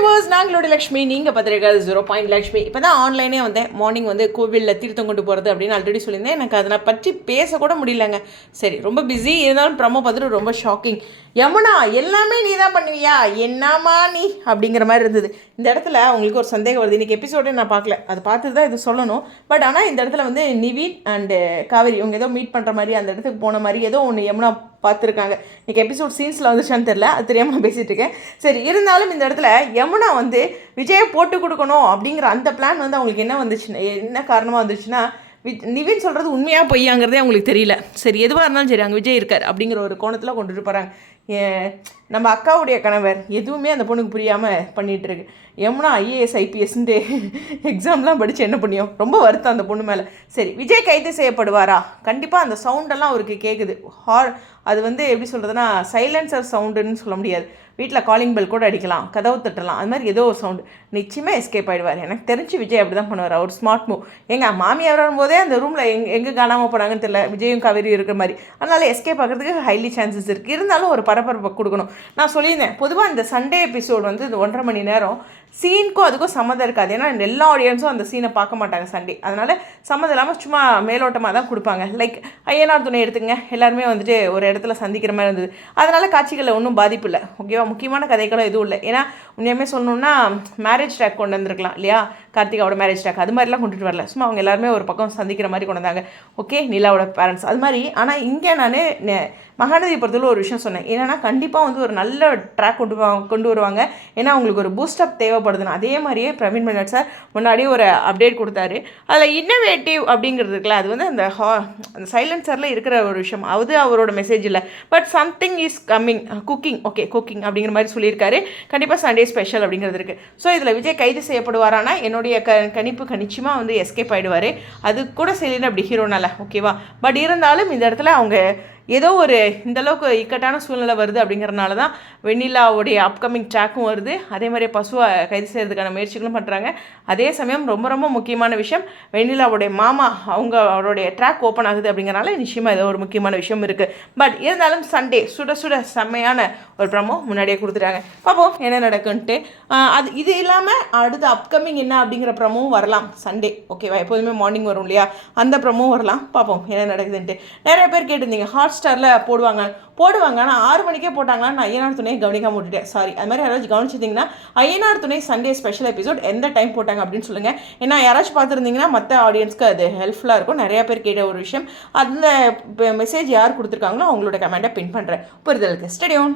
Viewers நாங்களோட Lakshmi நீங்கள் பார்த்துருக்காது zero point Lakshmi. இப்போ தான் ஆன்லைனே வந்தேன். மார்னிங் வந்து கோவிலில் தீர்த்தம் கொண்டு போகிறது அப்படின்னு ஆல்ரெடி சொல்லியிருந்தேன். எனக்கு அதை பற்றி பேசக்கூட முடியலங்க. சரி ரொம்ப பிஸி இருந்தாலும் ப்ரமோ பார்த்துட்டு ரொம்ப ஷாக்கிங் யமுனா எல்லாமே நீ தான் பண்ணுவியா? என்னம்மா நீ? அப்படிங்கிற மாதிரி இருந்தது. இந்த இடத்துல உங்களுக்கு ஒரு சந்தேகம் வருது. இன்றைக்கி எபிசோடே நான் பார்க்கல. அதை பார்த்துட்டு தான் இது சொல்லணும். பட் ஆனால் இந்த இடத்துல வந்து நிவின் அண்டு காவேரி இவங்க ஏதோ மீட் பண்ணுற மாதிரி அந்த இடத்துக்கு போன மாதிரி ஏதோ ஒன்று யமுனா பார்த்துருக்காங்க. இன்றைக்கி எபிசோட் சீன்ஸில் வந்துச்சான்னு தெரில அது தெரியாமல் பேசிகிட்டு இருக்கேன். சரி இருந்தாலும் இந்த இடத்துல யமுனா வந்து விஜயை போட்டு கொடுக்கணும் அப்படிங்கிற அந்த பிளான் வந்து அவங்களுக்கு என்ன வந்துச்சுன்னா என்ன காரணமாக வந்துச்சுன்னா வி நிவின் சொல்கிறது உண்மையாக பொய்யாங்கிறதே அவங்களுக்கு தெரியல. சரி எதுவாக இருந்தாலும் சரி அங்கே விஜய் இருக்கார் அப்படிங்கிற ஒரு கோணத்தில் கொண்டுட்டு போகிறாங்க நம்ம அக்காவுடைய கணவர் எதுவுமே அந்த பொண்ணுக்கு புரியாமல் பண்ணிகிட்ருக்கு எம்னா ஐஏஎஸ் ஐபிஎஸ்ன்ட்டு எக்ஸாம்லாம் படித்து என்ன பண்ணியும்? ரொம்ப வருத்தம் அந்த பொண்ணு மேலே. சரி விஜய் கைது செய்யப்படுவாரா? கண்டிப்பாக அந்த சவுண்டெல்லாம் அவருக்கு கேட்குது ஹார் அது வந்து எப்படி சொல்கிறதுனா சைலன்சர் சவுண்டுன்னு சொல்ல முடியாது. வீட்டில் காலிங் பெல் கூட அடிக்கலாம் கதவு தட்டலாம் அது மாதிரி ஏதோ ஒரு சவுண்டு நிச்சயமாக எஸ்கேப் ஆகிடுவார் எனக்கு தெரிஞ்சு விஜய் அப்படி தான் பண்ணுவார். அவர் ஸ்மார்ட் மூவ் எங்கள் மாமியார் வரும்போதே அந்த ரூமில் எங் எங்கே காணாமல் போனாங்கன்னு தெரியல. விஜயும் காவேரி இருக்கிற மாதிரி. அதனால் எஸ்கேப் ஆகிறதுக்கு ஹைலி சான்சஸ் இருக்குது இருந்தாலும் ஒரு பரபரப்பை கொடுக்கணும். நான் சொல்லியிருந்தேன் பொதுவாக இந்த சண்டே எபிசோடு வந்து இந்த ஒன்றரை மணி நேரம் சீனுக்கும் அதுக்கும் சம்மந்தம் இருக்காது. ஏன்னா எல்லா ஆடியன்ஸும் அந்த சீனை பார்க்க மாட்டாங்க சண்டே அதனால் சம்மந்தம் இல்லாமல் சும்மா மேலோட்டமாக தான் கொடுப்பாங்க. லைக் ஐயனார் துணை எடுத்துங்க எல்லாருமே வந்துட்டு ஒரு இடத்துல சந்திக்கிற மாதிரி இருந்தது. அதனால் காட்சிகளில் ஒன்றும் பாதிப்பு இல்லை. ஓகேவா? முக்கியமான கதைகளும் எதுவும் இல்லை. ஏன்னா உண்மையுமே சொல்லணும்னா மேரேஜ் ட்ராக் கொண்டு வந்திருக்கலாம் இல்லையா? கார்த்திகாவோட மேரேஜ் ட்ராக் அது மாதிரிலாம் கொண்டுட்டு வரல. சும்மா அவங்க எல்லாருமே ஒரு பக்கம் சந்திக்கிற மாதிரி கொண்டு வந்தாங்க. ஓகே நிலாவோட பேரண்ட்ஸ் அது மாதிரி ஆனால் இங்கே நான் மகாநதி பொறுத்தவரை ஒரு விஷயம் சொன்னேன். என்னென்னா கண்டிப்பாக வந்து ஒரு நல்ல ட்ராக் கொண்டு வா கொண்டு வருவாங்க. ஏன்னா அவங்களுக்கு ஒரு பூஸ்டப் தேவைப்படுதுன்னு. அதே மாதிரியே பிரவீன் மன்னர் சார் முன்னாடியே ஒரு அப்டேட் கொடுத்தாரு. அதில் இன்னோவேட்டிவ் அப்படிங்கிறது இருக்குல்ல அது வந்து அந்த ஹா அந்த சைலன்சரில் இருக்கிற ஒரு விஷயம். அது அவரோட மெசேஜ் இல்லை. But something is coming cooking okay cooking அப்படிங்கிற மாதிரி சொல்லியிருக்காரு. கண்டிப்பாக சண்டே ஸ்பெஷல் அப்படிங்கிறது இருக்குது ஸோ இதில் விஜய் கைது செய்யப்படுவாரானா? என்னுடைய க கணிப்பு கணிச்சமாக வந்து எஸ்கேப் ஆகிடுவார் அது கூட சரின்னு அப்படி ஹீரோனால ஓகேவா பட் இருந்தாலும் இந்த இடத்துல அவங்க ஏதோ ஒரு இந்தளவுக்கு இக்கட்டான சூழ்நிலை வருது அப்படிங்கிறனால தான் வெண்ணிலாவுடைய அப்கமிங் ட்ராக்கும் வருது. அதே மாதிரி பசுவை கைது செய்கிறதுக்கான முயற்சிகளும் பண்ணுறாங்க அதே சமயம் ரொம்ப ரொம்ப முக்கியமான விஷயம் வெண்ணிலாவுடைய மாமா அவங்க அவருடைய ட்ராக் ஓப்பன் ஆகுது அப்படிங்கிறனால நிச்சயமாக ஏதோ ஒரு முக்கியமான விஷயம் இருக்குது பட் இருந்தாலும் சண்டே சுட சுட செம்மையான ஒரு ப்ரமோ முன்னாடியே கொடுத்துட்டாங்க. பார்ப்போம் என்ன நடக்குன்ட்டு. அது இது இல்லாமல் அடுத்த அப்கமிங் என்ன அப்படிங்கிற ப்ரமோவும் வரலாம் சண்டே ஓகேவா எப்போதுமே மார்னிங் வரும் இல்லையா? அந்த ப்ரமோவும் வரலாம். பார்ப்போம் என்ன நடக்குதுன்ட்டு. நிறைய பேர் கேட்டிருந்தீங்க ஹாட் ஸ்டாரில் போடுவாங்க. போடுவாங்க. ஆனால் ஆறு மணிக்கே போட்டாங்களான்னு நான் ஐயனார் துணை கவனிக்காம விட்டுட்டேன். சாரி அது மாதிரி யாராச்சும் கவனிச்சிருந்தீங்கன்னா Ayyanar Thunai Sunday special episode எந்த டைம் போட்டாங்க அப்படின்னு சொல்லுங்கள் ஏன்னா யாராச்சும் பார்த்துருந்தீங்கன்னா மற்ற ஆடியன்ஸ்க்கு அது ஹெல்ப்ஃபுல்லாக இருக்கும். நிறையா பேர் கேட்ட ஒரு விஷயம். அந்த மெசேஜ் யார் கொடுத்துருக்காங்களோ அவங்களோட கமெண்ட்டை பின் பண்ணுறேன் புரிதலுக்கு. ஸ்டடியோன்